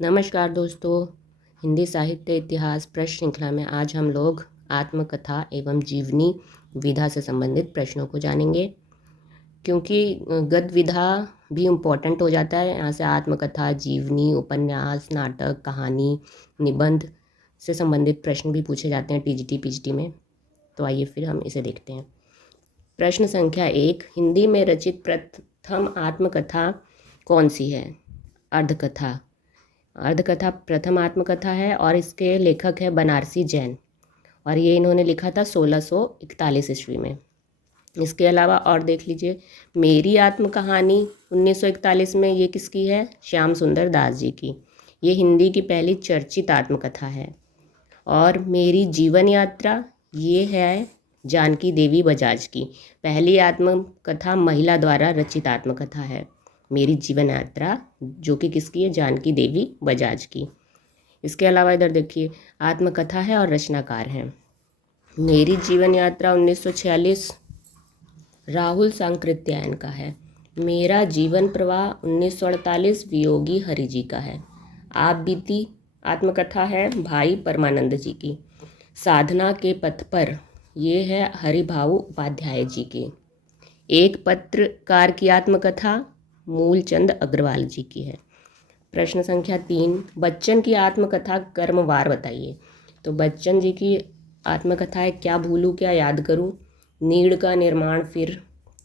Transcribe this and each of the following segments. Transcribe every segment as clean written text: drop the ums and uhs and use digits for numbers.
नमस्कार दोस्तों, हिंदी साहित्य इतिहास प्रश्न श्रृंखला में आज हम लोग आत्मकथा एवं जीवनी विधा से संबंधित प्रश्नों को जानेंगे। क्योंकि गद्य विधा भी इम्पोर्टेंट हो जाता है, यहाँ से आत्मकथा, जीवनी, उपन्यास, नाटक, कहानी, निबंध से संबंधित प्रश्न भी पूछे जाते हैं टीजीटी पीजीटी में। तो आइए फिर हम इसे देखते हैं। प्रश्न संख्या 1, हिंदी में रचित प्रथम आत्मकथा कौन सी है? अर्धकथा। अर्धकथा प्रथम आत्मकथा है और इसके लेखक है बनारसी जैन, और ये इन्होंने लिखा था 1641 ईस्वी में। इसके अलावा और देख लीजिए, मेरी आत्मकहानी 1941 में, ये किसकी है? श्याम सुंदर दास जी की। ये हिंदी की पहली चर्चित आत्मकथा है। और मेरी जीवन यात्रा, ये है जानकी देवी बजाज की। पहली आत्मकथा महिला द्वारा रचित आत्मकथा है मेरी जीवन यात्रा, जो कि किसकी है? जानकी देवी बजाज की। इसके अलावा इधर देखिए, आत्मकथा है और रचनाकार हैं। मेरी जीवन यात्रा 1946 राहुल सांकृत्यायन का है। मेरा जीवन प्रवाह 1948 वियोगी हरि जी का है। आप बीती आत्मकथा है भाई परमानंद जी की। साधना के पथ पर, ये है हरिभाऊ उपाध्याय जी की। एक पत्रकार की आत्मकथा मूलचंद अग्रवाल जी की है। प्रश्न संख्या 3, बच्चन की आत्मकथा कर्मवार बताइए। तो बच्चन जी की आत्मकथा है क्या भूलूं क्या याद करूं, नीड़ का निर्माण फिर,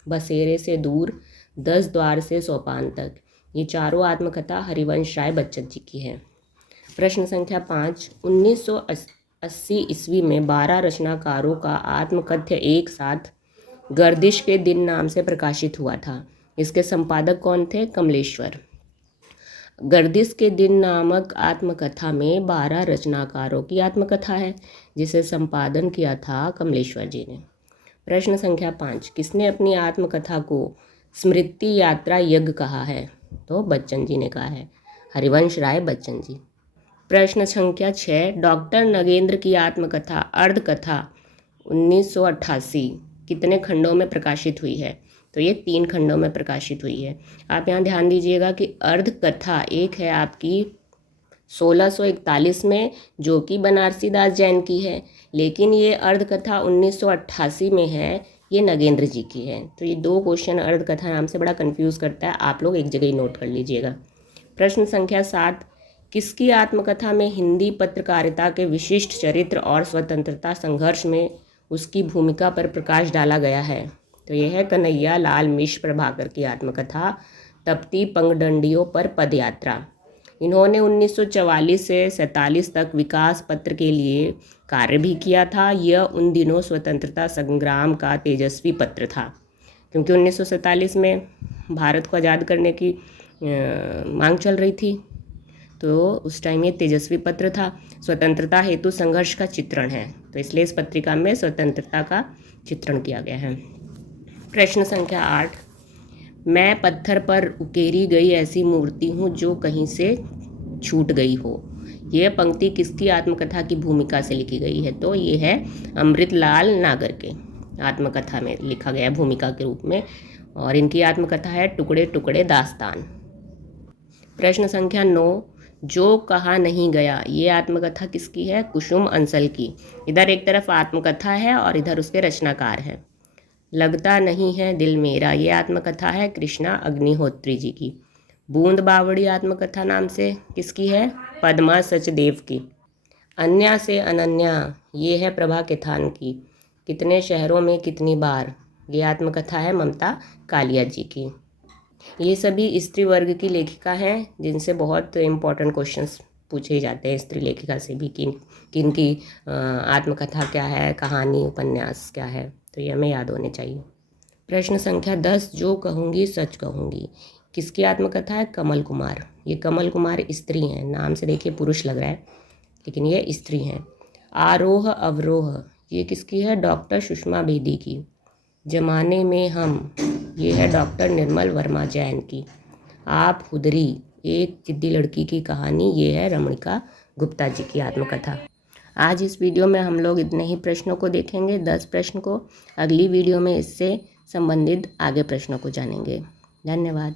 बसेरे से दूर, 10 द्वार से सोपान तक। ये चारों आत्मकथा हरिवंश राय बच्चन जी की है। प्रश्न संख्या 5, 1980 ईस्वी में 12 रचनाकारों का आत्मकथ्य एक साथ गर्दिश के दिन नाम से प्रकाशित हुआ था। इसके संपादक कौन थे? कमलेश्वर। गर्दिश के दिन नामक आत्मकथा में 12 रचनाकारों की आत्मकथा है, जिसे संपादन किया था कमलेश्वर जी ने। प्रश्न संख्या 5, किसने अपनी आत्मकथा को स्मृति यात्रा यज्ञ कहा है? तो बच्चन जी ने कहा है, हरिवंश राय बच्चन जी। प्रश्न संख्या 6, डॉक्टर नगेंद्र की आत्मकथा अर्धकथा 1988 कितने खंडों में प्रकाशित हुई है? तो ये 3 खंडों में प्रकाशित हुई है। आप यहाँ ध्यान दीजिएगा कि अर्धकथा एक है आपकी 1641 में, जो कि बनारसी दास जैन की है, लेकिन ये अर्धकथा 1988 में है, ये नगेंद्र जी की है। तो ये 2 क्वेश्चन अर्धकथा नाम से बड़ा कंफ्यूज करता है, आप लोग एक जगह ही नोट कर लीजिएगा। प्रश्न संख्या 7, किसकी आत्मकथा में हिंदी पत्रकारिता के विशिष्ट चरित्र और स्वतंत्रता संघर्ष में उसकी भूमिका पर प्रकाश डाला गया है? तो यह है कन्हैया लाल मिश्र प्रभाकर की आत्मकथा तपती पगडंडियों पर पदयात्रा। इन्होंने 1944 से 47 तक विकास पत्र के लिए कार्य भी किया था। यह उन दिनों स्वतंत्रता संग्राम का तेजस्वी पत्र था, क्योंकि 1947 में भारत को आज़ाद करने की मांग चल रही थी, तो उस टाइम ये तेजस्वी पत्र था। स्वतंत्रता हेतु संघर्ष का चित्रण है, तो इसलिए इस पत्रिका में स्वतंत्रता का चित्रण किया गया है। प्रश्न संख्या 8, मैं पत्थर पर उकेरी गई ऐसी मूर्ति हूँ जो कहीं से छूट गई हो। यह पंक्ति किसकी आत्मकथा की भूमिका से लिखी गई है? तो ये है अमृतलाल नागर के आत्मकथा में लिखा गया भूमिका के रूप में, और इनकी आत्मकथा है टुकड़े टुकड़े दास्तान। प्रश्न संख्या 9, जो कहा नहीं गया, ये आत्मकथा किसकी है? कुसुम अंसल की। इधर एक तरफ आत्मकथा है और इधर उसके रचनाकार हैं। लगता नहीं है दिल मेरा, ये आत्मकथा है कृष्णा अग्निहोत्री जी की। बूंद बावड़ी आत्मकथा नाम से किसकी है? पद्मा सचदेव की। अन्या से अनन्या, ये है प्रभा केथान की। कितने शहरों में कितनी बार, ये आत्मकथा है ममता कालिया जी की। ये सभी स्त्री वर्ग की लेखिका हैं, जिनसे बहुत इम्पोर्टेंट क्वेश्चंस पूछे जाते हैं स्त्री लेखिका से भी, किन की आत्मकथा क्या है, कहानी उपन्यास क्या है, तो ये हमें याद होने चाहिए। प्रश्न संख्या 10, जो कहूँगी सच कहूँगी, किसकी आत्मकथा है? कमल कुमार। ये कमल कुमार स्त्री हैं, नाम से देखिए पुरुष लग रहा है, लेकिन ये स्त्री हैं। आरोह अवरोह, ये किसकी है? डॉक्टर सुषमा बेदी की। जमाने में हम, ये है डॉक्टर निर्मल वर्मा जैन की। आप हुदरी, एक जिद्दी लड़की की कहानी, ये है रमणिका गुप्ता जी की आत्मकथा। आज इस वीडियो में हम लोग इतने ही प्रश्नों को देखेंगे, 10 प्रश्न को। अगली वीडियो में इससे संबंधित आगे प्रश्नों को जानेंगे। धन्यवाद।